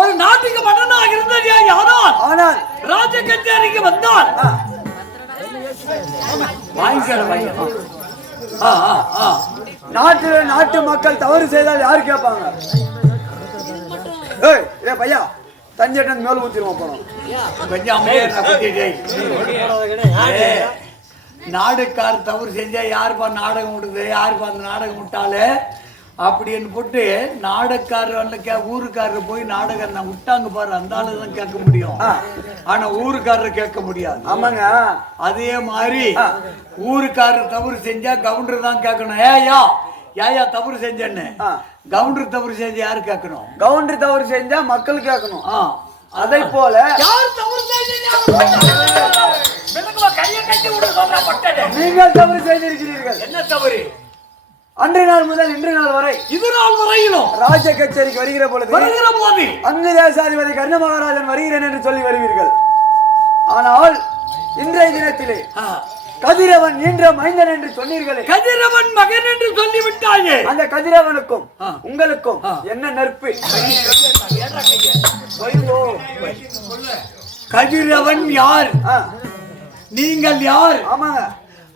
ஒரு நாட்டுக்கு மன்னனாக இருந்தது யாரால்? ஆனால் ராஜ கச்சேரிக்கு வந்தால். நாட்டுல நாட்டு மக்கள் தவறு செய்தால் யாரு கேட்பாங்க? ஏய் ஏ பையா தஞ்சேட்டன் மேல ஊத்திடுவோம். ஏய், நாடுக்கார் தவறு செஞ்சா யாருப்பா நாடகம் விடுது? யாருப்பா அந்த நாடகம் விட்டாலே? அப்படின்னு போட்டு நாடக்காரர் கே ஊருக்காரர் போய் நாடகம் நான் விட்டாங்க பாரு அந்த ஆளு தான் கேட்க முடியும். ஆனா ஊருக்காரர் கேட்க முடியாது. ஆமாங்க. அதே மாதிரி. ஊருக்காரர் தவறு செஞ்சா கவுண்டர் தான் கேட்கணும். ஏயா ஏயா தவறு செஞ்சேன்னு. கவுண்டர் தவறு செஞ்சா யாரு கேட்கணும்? கவுண்டர் தவறு செஞ்சா மக்கள் கேட்கணும். அதை போல யார் தவறு நீங்கள் தவறு செய்திருக்கிறீர்கள். என்ன தவறு? அன்றைய நாள் முதல் இன்றைய நாள் வரை இது நாள் வரையிலும் ராஜ கச்சேரிக்கு வருகிற பொழுது வருகிற போது அங்கு தேசாதிபதி கர்ண மகாராஜன் வருகிறேன் என்று சொல்லி வருவீர்கள். ஆனால் இன்றைய தினத்திலே கதிரவன் ஈன்ற மைந்தன் என்று சொன்னீர்களே. கதிரவன் மகன் என்று சொல்லி விட்டாயே அந்த கதிரவனுக்கும். உங்களுக்கும். என்ன நட்பு? கதிரவன் யார்? நீங்கள் யார்? ஆமாங்க.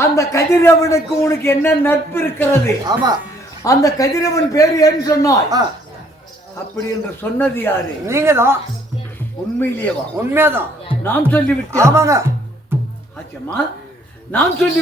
அந்த கதிரவனுக்கு உனக்கு என்ன நட்பு இருக்கிறது? ஆமா. அந்த கதிரவன் பேர் ஏன்னு சொன்னாய்? அப்படி என்று சொன்னது யாரு? நீங்க தான் உண்மையிலேயேவா உண்மையாதான். நான் சொல்லி விட்டேன் ஆமாங்க. ஆச்சம்மா. நான் சொல்லி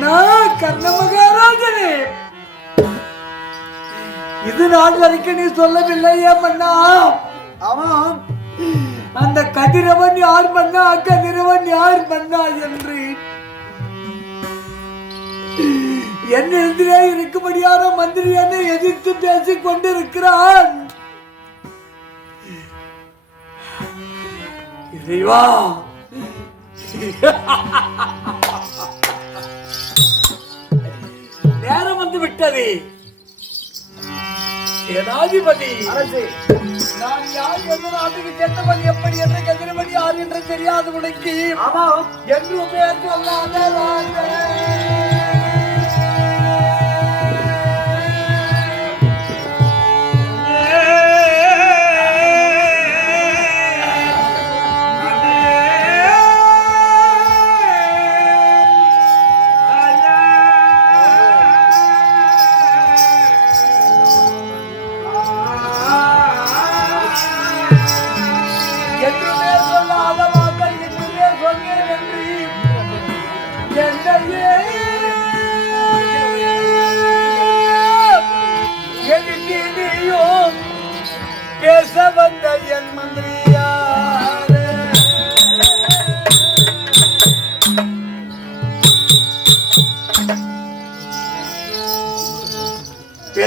அண்ணா ஆமா கர்ண மகாராஜனே. இது நாள் வரைக்கும் நீ சொல்லவில்லையே மன்னா? ஆமாம். அந்த கதிரவன் யார் மன்னா? கதிரவன் யார் மன்னா என்று என்னிடத்திலே இருக்கும்படியான மந்திரி என்னை எதிர்த்து பேசிக் கொண்டிருக்கிறான். இறைவா. நேரம் வந்து விட்டது. சேனாதிபதி அரசு. நான் யார் எந்த நாட்டுக்கு சென்றவன் எப்படி என்று கதிரவன் யார் என்று தெரியாது உனக்கு. ஆமாம். என்றுமே சொல்லாத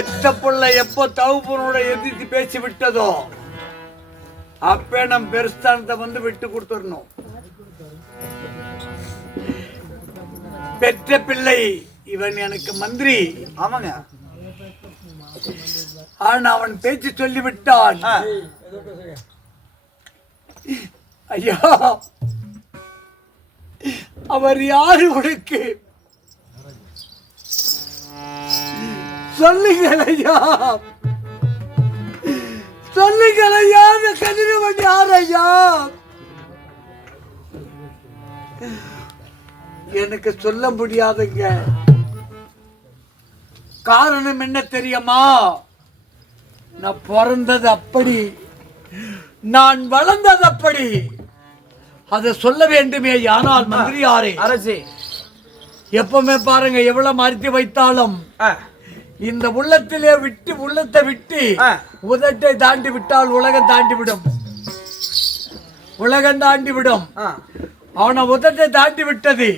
பெத்த புள்ள எப்போ தகுப்பனோட எதிர்த்து பேசி விட்டதோ அப்பே நம் பெருஸ்தானத்தை வந்து விட்டு கொடுத்துடணும். பெற்ற பிள்ளை இவன் எனக்கு மந்திரி. ஆமாங்க. ஆனா அவன் பேச்சு சொல்லிவிட்டான். ஐயா அவர் யாரு உனக்கு? சொல்லுங்கள் ஐயா சொல்லுங்கள் ஐயா அந்த கதிரவன் யார் ஐயா எனக்கு சொல்ல முடியாதுங்க. காரணம் என்ன தெரியுமா? நான் பிறந்தது அப்படி. நான் வளர்ந்தது அப்படி. அதை சொல்ல வேண்டுமே ஆனால் மந்திரியாரே. அரசி. எப்பவுமே பாருங்க எவ்வளவு மறுத்தி வைத்தாலும். இந்த உள்ளத்திலே விட்டு உள்ளத்தை விட்டு. உதட்டை தாண்டி விட்டால் உலகம் தாண்டி விடும் உலகம் தாண்டி விடும். அவனை உதட்டை தாண்டி விட்டது.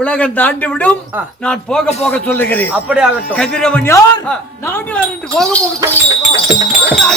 உலகம் தாண்டி விடும். நான் போக போக சொல்லுகிறேன் அப்படி ஆகட்டும் கதிரவன் யார் ஆ. நான் யார் என்று போக போக சொல்லுகிறேன்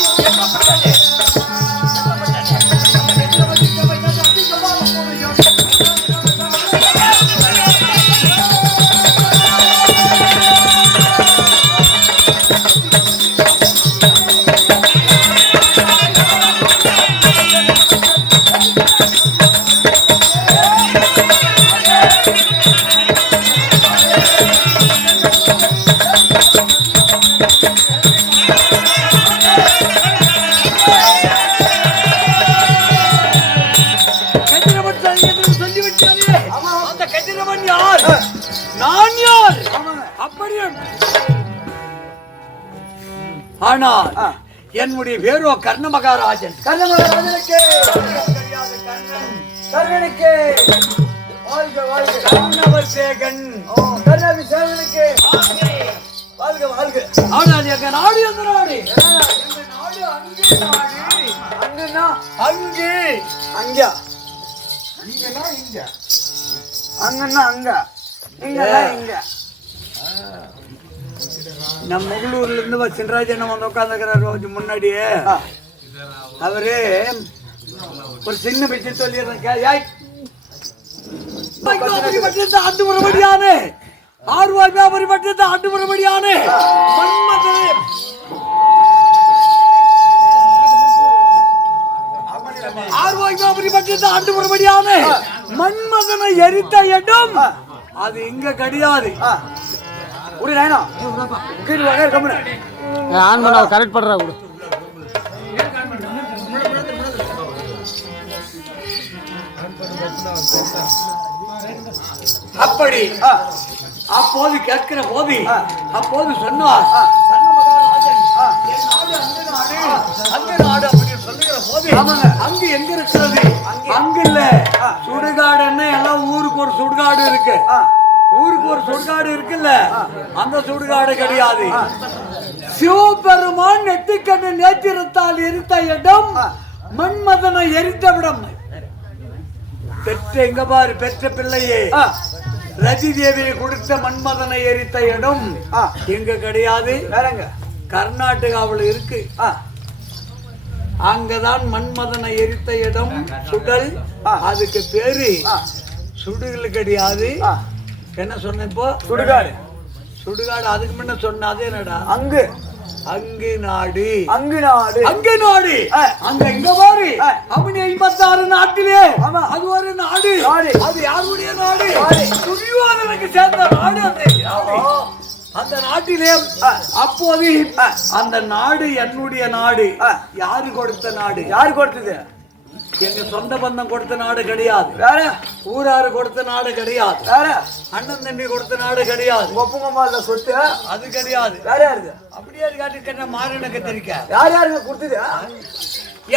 ஆனால். என்னுடைய பேரோ கர்ண மகாராஜன். கர்ணமகாராஜனுக்கு. கர்ணனுக்கு. வாழ்க வாழ்க. கர்ணவசேகன் ஓ, கர்ணாபிஷேகனுக்கு வாழ்க வாழ்க. ஆனால் எங்க நாடு எந்த நாடு? எங்க நாடு அங்கே நாடு. அங்கன்னா? அங்கே. அங்க அங்கன்னா அங்க. இங்கன்னா இங்க. நம்ம முகலூர்ல இருந்து வ- சின்ராஜன் வந்து உட்காந்துக்கிறாரு கொஞ்சம் முன்னாடியே. அவரு ஒரு சின்ன விஷயம் சொல்லிடுறேன் ஆண்டு மறுபடியானே ஆர்வாய் வியாபாரி பட்டத்தை ஆண்டு மறுபடியானே ஆர்வாய் வியாபாரி பட்டத்தை ஆண்டு மறுபடியானே மன்மதனை. எரித்த இடம் அது இங்க கிடையாது. உடி நாயனா கீழ் வகை கம்முனு ஆன் பண்ண கரெக்ட் பண்றா கூட அப்படி ஆ. அப்போது கேட்கிற போது ஆ. அப்போது சொன்னார். அங்கு எங்க இருக்கிறது அங்கே. அங்க இல்ல ஆ. சுடுகாடுன்னா எல்லாம் ஊருக்கு ஒரு சுடுகாடு இருக்கு ஆ. ஊருக்கு ஒரு சுடுகாடு இருக்குல்ல அந்த சுடுகாடு கிடையாது சிவபெருமான் நெத்திக்கண்ணு நேத்திரத்தால் எரித்த இடம். மன்மதனை எரித்த விடம் பெற்ற எங்க பாரு பெற்ற பிள்ளையே. ரதி தேவியை கொடுத்த மன்மதனை எரித்த இடம். எங்க கிடையாது வேறங்க கர்நாடகாவில் இருக்கு அங்கதான் மன்மதனை எரித்த இடம் சுடல். அதுக்கு பேரு. சுடுகள் கிடையாது. என்ன சொன்ன இப்போ சுடுகாடு சுடுகாடு அதுக்கு முன்ன சொன்ன அதே என்னடா அங்கு அங்கு நாடு அங்கு நாடு அங்க நாடு. அங்க இங்க பாரு. அவனி ஐம்பத்தாறு நாட்டிலே. அது ஒரு நாடு. அது யாருடைய நாடு. துரியோதனுக்கு சேர்ந்த நாடு அந்த. அந்த நாட்டிலே. அப்போது. அந்த நாடு என்னுடைய நாடு. யாரு கொடுத்த நாடு யார் கொடுத்தது எங்க சொந்த பந்தம் கொடுத்த நாடு கிடையாது. வேற? ஊராரு கொடுத்த நாடு கிடையாது. வேற? அண்ணன் தம்பி கொடுத்த நாடு கிடையாது. ஒப்புங்கம்மா இல்ல சொத்து? அது கிடையாது. வேற யாருது அப்படியே காட்டுக்கிட்ட மாறினக்கு தெரிக்க யார் யாருங்க கொடுத்தது?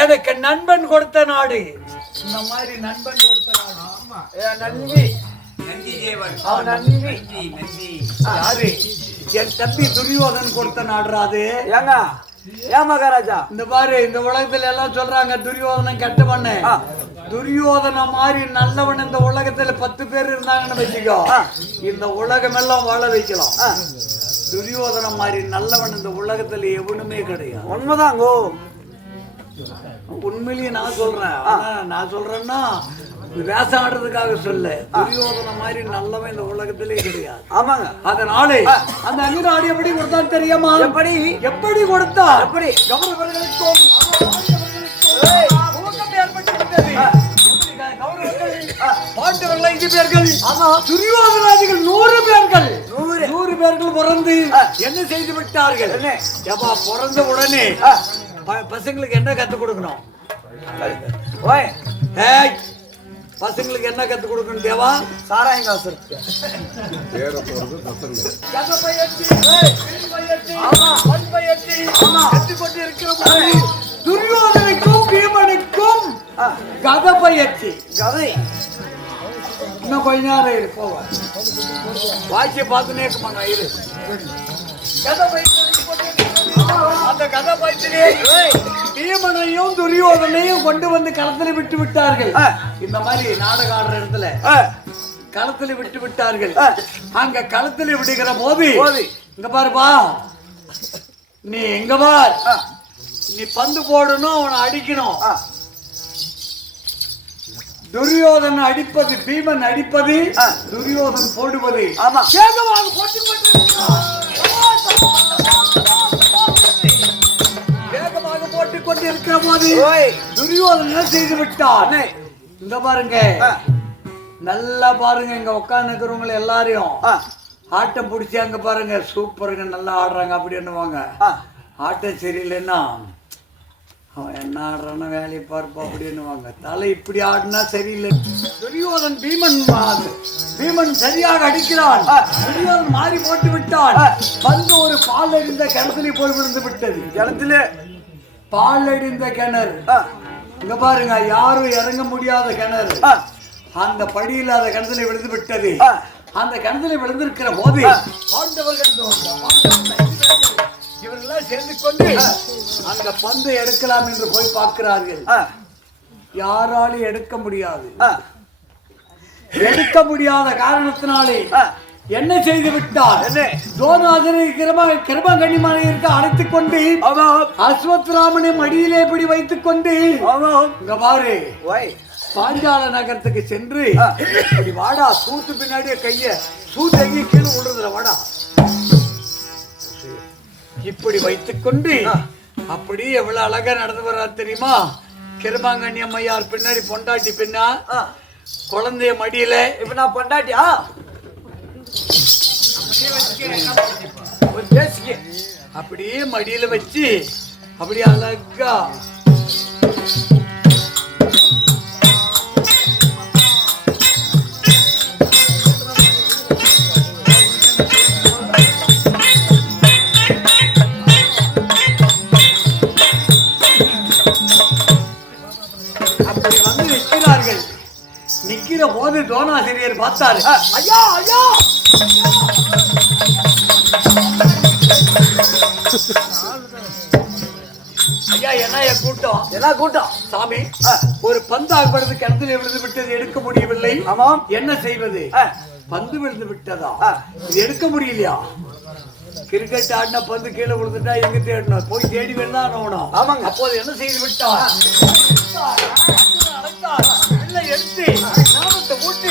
எனக்கு நண்பன் கொடுத்த நாடு. இந்த மாதிரி நண்பன் கொடுத்த நாடு. என் நன்றி நந்தி தேவன் நன்றி. நந்தி யாரு? என் தம்பி துரியோதன் கொடுத்த நாடுறாது ஏங்க? ஏன் மகாராஜா இந்த பாரு இந்த உலகத்துல எல்லாம் சொல்றாங்க துரியோதனன் கெட்டவன்னு ஆ. துரியோதன மாதிரி நல்லவன் இந்த உலகத்துல பத்து பேர் இருந்தாங்கன்னு வச்சுக்கோ. இந்த உலகம் எல்லாம் வாழ வைக்கலாம். ஆ, துரியோதன மாதிரி நல்லவன் இந்த உலகத்துல எவனுமே கிடையாது. உண்மைதாங்கோ. உண்மையிலேயே நான் சொல்றேன். நான் சொல்றேன்னா வேஷம் ஆடுறதுக்காக சொல்ல. துரியோதன மாதிரி நல்லவன் இந்த உலகத்திலே கிடையாது. ஆமாங்க. அதனாலே அந்த அங்கிராடி எப்படி கொடுத்தான் தெரியுமா? எப்படி? எப்படி கொடுத்தா எப்படி? கௌரவர்களுக்கும் பாண்டவர்கள் ஐந்து பேர்கள் துரியோதனாதிகள் நூறு பேர்கள் நூறு. பேர்கள் பிறந்து என்ன செய்து விட்டார்கள்? என்ன? ஏப்பா பிறந்த உடனே பசங்களுக்கு என்ன கத்து கொடுக்கணும்? ஏய், பசங்களுக்கு என்ன கத்து கொடுக்கணும் தேவா? சாராயம் காசு இருக்கு. துரியோதனுக்கும் பீமனுக்கும் கத பயிற்சி கதை. இன்னும் கொஞ்ச நேரம் இரு போவேன் வாட்சியை பார்த்துனே இருக்குமா நான் இரு. கத பயிற்சி அந்த கதை பயிற்சியிலே பீமனையும் துரியோதனையும் கொண்டு வந்து களத்துல விட்டு விட்டார்கள். இந்த மாதிரி நாடகம் ஆடுற இடத்துல களத்துல விட்டு விட்டார்கள். அங்க களத்துல விடுகிற போது. இங்க பாருப்பா நீ எங்க பார் நீ பந்து போடணும் அவனை அடிக்கணும் துரியோதன் அடிப்பது பீமன் அடிப்பது. துரியோதன் போடுவது ஆமா. வேகமாக போட்டுக் கொண்டிருக்கிற போது துரியோதன் செய்து விட்டான் அண்ணே. இங்க பாருங்க. நல்லா பாருங்க இங்க உட்கார்ந்து இருக்கிறவங்க எல்லாரையும். ஆட்டம் பிடிச்சி அங்க பாருங்க. சூப்பருங்க நல்லா ஆடுறாங்க அப்படின்னுவாங்க ஆட்டம் சரியில்லைன்னா அவன் என்ன ஆடுறானோ வேலையை பார்ப்பா அப்படின்னுவாங்க தலை இப்படி ஆடினா சரியில்லை. துரியோதன் பீமன் பீமன் சரியாக அடிக்கிறான். துரியோதன் மாறி போட்டு விட்டான் வந்து ஒரு பால் அடிந்த கிணத்துல போய் விழுந்து விட்டது. கிணத்துல பால் அடிந்த கிணறு இங்க பாருங்க யாரும் இறங்க முடியாத கிணறு. அந்த படி இல்லாத கிணத்துல விழுந்து விட்டது. அந்த கிணத்துல விழுந்திருக்கிற போது பாண்டவர்கள் இவர்களெல்லாம் சேர்ந்து கொண்டு அந்த பந்தை எடுக்கலாம் என்று போய் பார்க்கிறார்கள். யாராலும் எடுக்க முடியாது. எடுக்க முடியாத காரணத்தினாலே. என்ன செய்து விட்டார் என்ன? தோனாதனை கிருப கிருபகணிமனை இருக்க அழைத்துக் கொண்டு ஆமா அஸ்வத்ராமனை மடியிலே இப்படி வைத்துக் கொண்டு இங்க பாரு. பாஞ்சால நகரத்துக்கு சென்று. இப்படி வாடா சூத்து பின்னாடியே கைய சூத்து எங்கே கீழே விழுறதுல வாடா. இப்படி வைத்துக்கொண்டு அப்படி எவ்வளவு அழகா நடந்து வர்றா தெரியுமா? கிருபாங்கண்ணி அம்மையார் பின்னாடி பொண்டாட்டி பின்னா குழந்தைய மடியில இப்ப நான் பொண்டாட்டியா ஒரு பேசிக்க அப்படியே மடியில வச்சு அப்படியே அழகா நிக்கிற போது தோனாசிரியர் பார்த்தாரு. ஐயா ஐயா! ஐயா என்ன என் கூட்டம்? என்ன கூட்டம்? சாமி. ஒரு பந்து ஆகப்படுது கிணத்துல விழுந்து விட்டது எடுக்க முடியவில்லை. ஆமாம். என்ன செய்வது. பந்து விழுந்து விட்டதா. இது எடுக்க முடியலையா? கிரிக்கெட் ஆடினா பந்து கீழே விழுந்துட்டா எங்க தேடணும்? போய் தேடி வேணா ஆகணும். ஆமாங்க. அப்போது என்ன செய்து விட்டார்? வில்லை எடுத்து நாமத்தை ஊட்டி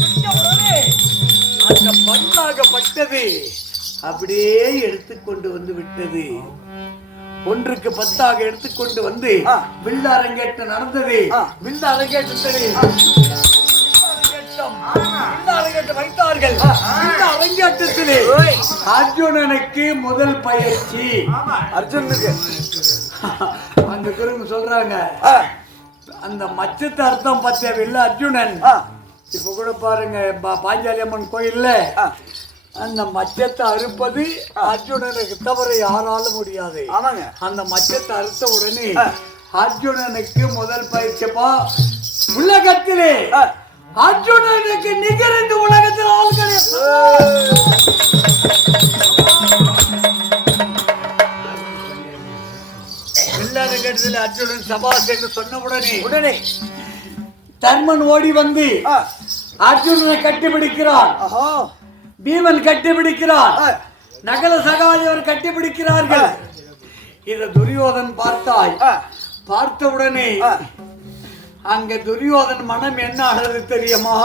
விட்ட உடனே அந்த அப்படியே எடுத்துக்கொண்டு வந்து விட்டது. ஒன்றுக்கு பத்தாக எடுத்துக்கொண்டு வந்து ஆ. வில்ல அரங்கேற்றம் நடந்தது. வில்ல அரங்கேற்றம். வைத்தார்கள். அரங்கேற்றத்திலே. அர்ஜுனனுக்கு முதல் பயிற்சி. அர்ஜுனுக்கு அந்த குருங்க சொல்றாங்க. அந்த மச்சத்து அர்த்தம் பத்திய வில்ல அர்ஜுனன் இப்ப கூட பாருங்க பாஞ்சாலி அம்மன் கோயில்ல. அந்த மச்சத்தை அறுப்பது அர்ஜுனனுக்கு தவிர யாராலும் முடியாது. ஆமாங்க. அந்த மச்சத்தை அறுத்த உடனே. அர்ஜுனனுக்கு முதல் பயிற்சிப்பா உலகத்திலே. அர்ஜுனனுக்கு நிகர் இந்த உலகத்தில் ஆள் கிடையாது கேட்டதில் அர்ஜுனன் சபாஸ் என்று சொன்ன உடனே உடனே தர்மன் ஓடி வந்து அர்ஜுனனை கட்டிப்பிடிக்கிறான் பீமன் கட்டிப்பிடிக்கிறான் நகல சகாதேவர் கட்டிப்பிடிக்கிறார்கள். இத துரியோதன் பார்த்தாய். ஆ, பார்த்த உடனே ஆ. அங்க துரியோதன் மனம் என்ன ஆனது தெரியுமா?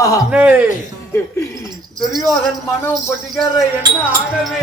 துரியோதன் மனம் பொட்டிக்கார என்ன ஆனது?